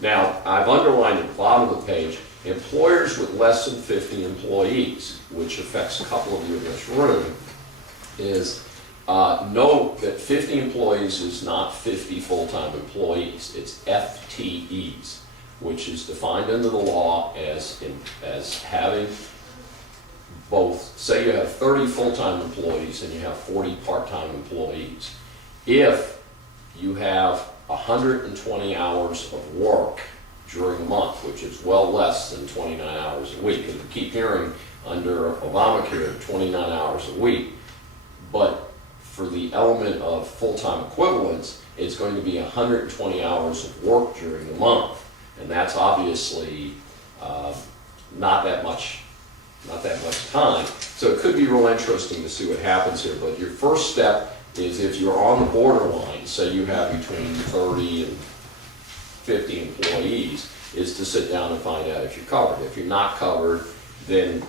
Now, I've underlined at the bottom of the page, employers with less than 50 employees, which affects a couple of you in this room, is note that 50 employees is not 50 full-time employees. It's FTEs, which is defined under the law as having both, say you have 30 full-time employees and you have 40 part-time employees. If you have 120 hours of work during a month, which is well less than 29 hours a week, and we keep hearing under Obamacare 29 hours a week, but for the element of full-time equivalents, it's going to be 120 hours of work during the month, and that's obviously not that much time. So it could be real interesting to see what happens here, but your first step is if you're on the borderline, say you have between 30 and 50 employees, is to sit down and find out if you're covered. If you're not covered, then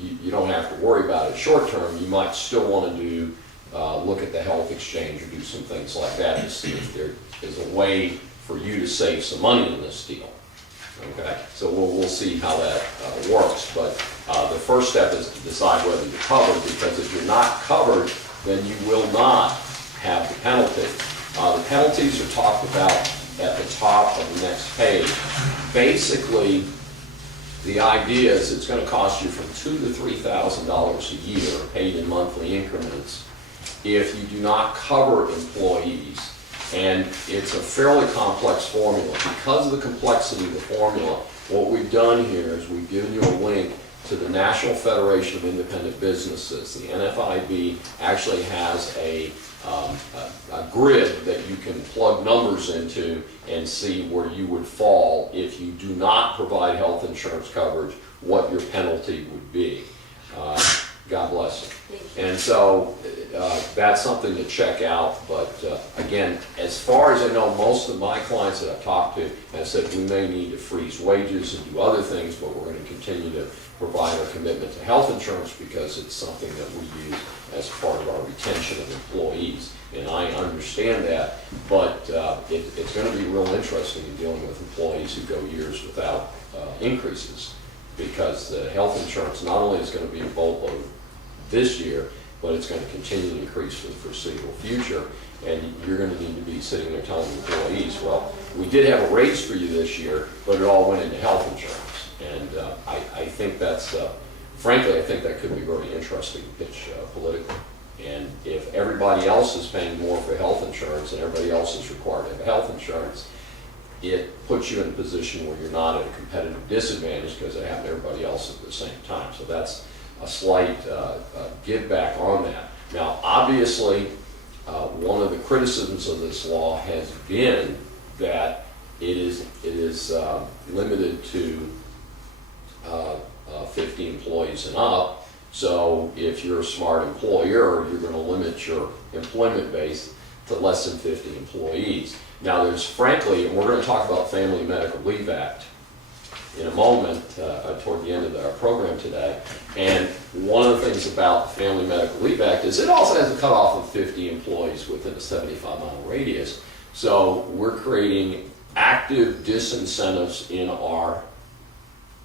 you don't have to worry about it short term. You might still want to do look at the health exchange or do some things like that to see if there is a way for you to save some money in this deal. Okay, so we'll see how that works, but the first step is to decide whether you're covered, because if you're not covered, then you will not have the penalty. The penalties are talked about at the top of the next page. Basically, the idea is it's going to cost you from $2,000 to $3,000 a year, paid in monthly increments, if you do not cover employees. And it's a fairly complex formula. Because of the complexity of the formula, what we've done here is we've given you a link to the National Federation of Independent Businesses. The NFIB actually has a grid that you can plug numbers into and see where you would fall if you do not provide health insurance coverage, what your penalty would be. God bless you. And so that's something to check out. But again, as far as I know, most of my clients that I've talked to have said we may need to freeze wages and do other things, but we're going to continue to provide our commitment to health insurance because it's something that we use as part of our retention of employees. And I understand that, but it's going to be real interesting in dealing with employees who go years without increases, because the health insurance not only is going to be a boatload this year, but it's going to continue to increase for the foreseeable future. And you're going to need to be sitting there telling employees, well, we did have a raise for you this year, but it all went into health insurance. And I think that's, frankly, I think that could be very interesting to pitch politically. And if everybody else is paying more for health insurance and everybody else is required to have health insurance, it puts you in a position where you're not at a competitive disadvantage because it happened to everybody else at the same time. So that's a slight give back on that. Now, obviously, one of the criticisms of this law has been that it is limited to 50 employees and up. So if you're a smart employer, you're going to limit your employment base to less than 50 employees. Now, there's frankly, and we're going to talk about Family Medical Leave Act in a moment toward the end of our program today. And one of the things about the Family Medical Leave Act is it also has a cutoff of 50 employees within a 75-mile radius. So we're creating active disincentives in our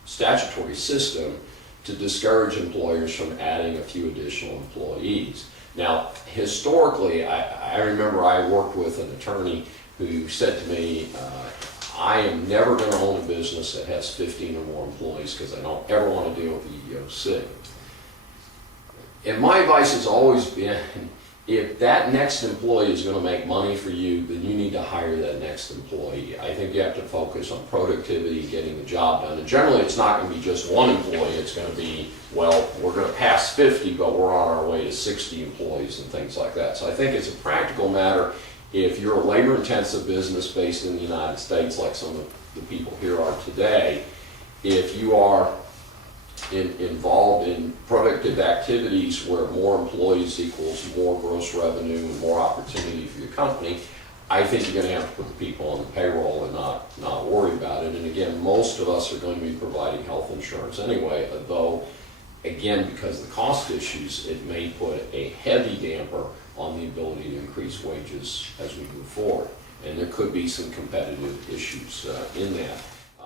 statutory system to discourage employers from adding a few additional employees. Now, historically, I remember I worked with an attorney who said to me, I am never going to own a business that has 15 or more employees because I don't ever want to deal with the EEOC. And my advice has always been, if that next employee is going to make money for you, then you need to hire that next employee. I think you have to focus on productivity, getting the job done. And generally, it's not going to be just one employee. It's going to be, well, we're going to pass 50, but we're on our way to 60 employees and things like that. So I think it's a practical matter. If you're a labor-intensive business based in the United States, like some of the people here are today, if you are involved in productive activities where more employees equals more gross revenue and more opportunity for your company, I think you're going to have to put the people on the payroll and not worry about it. And again, most of us are going to be providing health insurance anyway, although, again, because of the cost issues, it may put a heavy damper on the ability to increase wages as we move forward. and there could be some competitive issues in that.